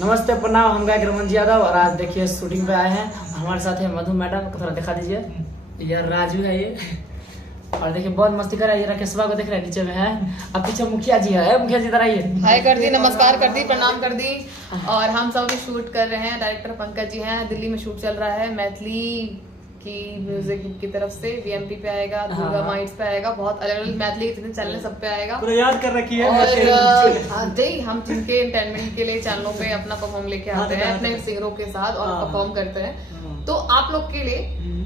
नमस्ते प्रणाम, हम गायक रमन जी यादव और आज देखिए शूटिंग पे आए हैं। हमारे साथ है मधु मैडम, थोड़ा दिखा दीजिए। यार राजू है ये, और देखिए बहुत मस्ती कर रहा है। ये राकेशवा को देख रहे हैं नीचे में है। अब पीछे मुखिया जी है, मुखिया जी इधर आइए। हाय कर दी, नमस्कार कर दी, प्रणाम कर दी। और हम सब भी शूट कर रहे हैं। डायरेक्टर पंकज जी हैं, दिल्ली में शूट चल रहा है। मैथिली की म्यूजिक की तरफ से VMP पे आएगा, दुर्गा माइट्स पे आएगा, बहुत अलग अलग मैथिली जितने चैनल सब पे आएगा। पूरा याद कर रखी है। और हम जिनके एंटरटेनमेंट के लिए चैनलों पे अपना परफॉर्म लेके आते हैं अपने सिंगरों के साथ और परफॉर्म करते हैं। तो आप लोग के लिए,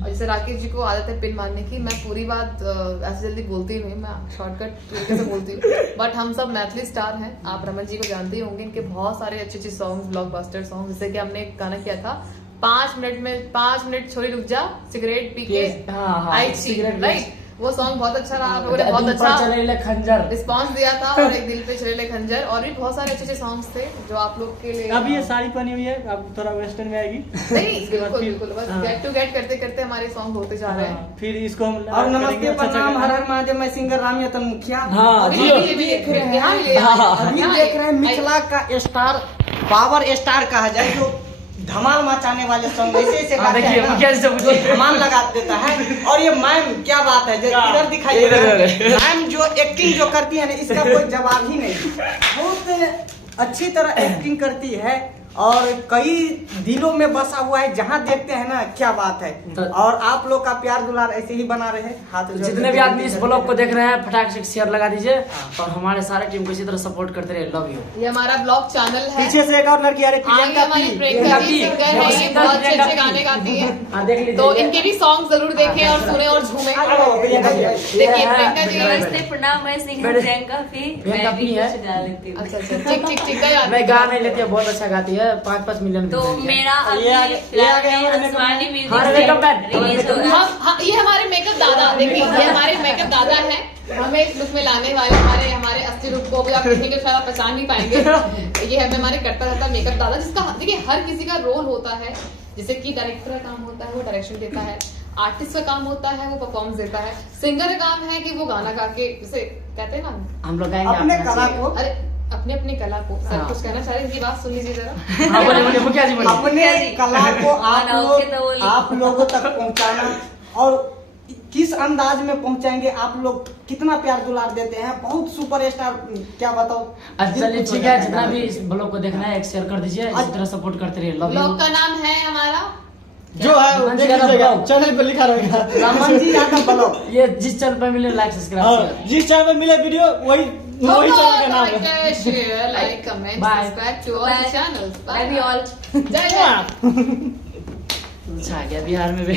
जैसे राकेश जी को आदत है पिन मारने की, मैं पूरी बात ऐसे जल्दी बोलती नहीं, मैं शॉर्टकट तरीके से बोलती हूँ। बट हम सब मैथिली स्टार हैं, आप रमन जी को जानते ही होंगे। इनके बहुत सारे अच्छे अच्छे सॉन्ग्स, ब्लॉकबस्टर सॉन्ग, जैसे कि हमने एक गाना किया था 5 मिनट छोरी रुक जा, सिगरेट पी के आई छी, राइट। वो सॉन्ग बहुत अच्छा रहा, आप लोगों ने बहुत अच्छा खंजर रिस्पॉन्स दिया था। और एक दिल पे चले खंजर, और भी बहुत सारे अच्छे अच्छे सॉन्ग्स थे जो आप लोग के लिए। अब ये साड़ी पहनी हुई है, अब थोड़ा वेस्टर्न में आएगी। नहीं, बिल्कुल बिल्कुल, बस गेट टू गेट करते करते हमारे सॉन्ग होते जा रहे हैं। फिर इसको हम और नमस्ते प्रणाम, हर हर महादेव, मैं सिंगर राम यतन मुखिया। अभी देख रहे हैं मिथिला का स्टार, पावर स्टार कहा जाए, जो धमाल मचाने वाले सॉन्ग ऐसे गाते हैं ना, धमाल लगा देता है। और ये मैम क्या बात है, जो इधर दिखाई दे रहा है, मैम जो एक्टिंग जो करती है ना, इसका कोई जवाब ही नहीं। बहुत अच्छी तरह एक्टिंग करती है और कई दिलों में बसा हुआ है, जहाँ देखते हैं ना, क्या बात है। और आप लोग का प्यार दुलार ऐसे ही बना रहे। हाथ जितने भी आदमी इस ब्लॉग को देख रहे हैं, फटाक से शेयर लगा दीजिए और हमारे सारे टीम को इसी तरह सपोर्ट करते रहे। Love you. ये हमारा ब्लॉग चैनल है। पीछे से एक और लड़की आ रही है, प्रियंका जी सिंगर है, ये बहुत अच्छे अच्छे गाने गाती है। तो इनके भी सॉन्ग जरूर देखें और सुने और झूमें। देखिए प्रियंका जी, नमस्ते प्रणाम, मैं सिंगर प्रियंका पी है। अच्छा ठीक ठीक ठीक है। मैं गा नहीं लेती है, बहुत अच्छा गाती है। 5-5 मिलियन। तो मेरा ये आ गया असवानी म्यूजिक रिलीज हो हो ये हमारे मेकअप दादा, देखिए ये हमारे मेकअप दादा हैं, हमें इस लुक में लाने वाले। हमारे असली रूप को भी आप देखेंगे शायद आप पहचान नहीं पाएंगे। ये हमारे करता रहता मेकअप दादा, जिसका देखिए हर किसी का रोल होता है। जैसे कि डायरेक्टर का काम होता है वो डायरेक्शन देता है, आर्टिस्ट का काम होता है वो परफॉर्मेंस देता है, सिंगर का काम है कि वो गाना गा के, जैसे कहते हैं ना, हम लोग गाएंगे अपने कला को। अरे अपने अपने कला को सर कुछ कहना चाह रहे हैं, बात सुन लीजिए जरा। मुखिया जी बोलिए। अपने कला को आप लोगों तक पहुंचाना, और किस अंदाज में पहुंचाएंगे, आप लोग कितना प्यार दुलार देते हैं, बहुत सुपरस्टार, क्या बताओ। चलिए ठीक है, जितना भी इस ब्लॉग को देखना है एक शेयर कर दीजिए, इस तरह सपोर्ट करते रहिए। Love you. ब्लॉग का नाम है हमारा जो है चैनल पर लिखा रहेगा, रमन जी यादव ब्लॉग। ये जिस चैनल पे मिले लाइक सब्सक्राइब, जिस चैनल पे मिले वीडियो वही चैनल का नाम है। Share, like, comment, Bye. Subscribe to all the channels. Love you all. जय जय। अच्छा आ गया बिहार में भी।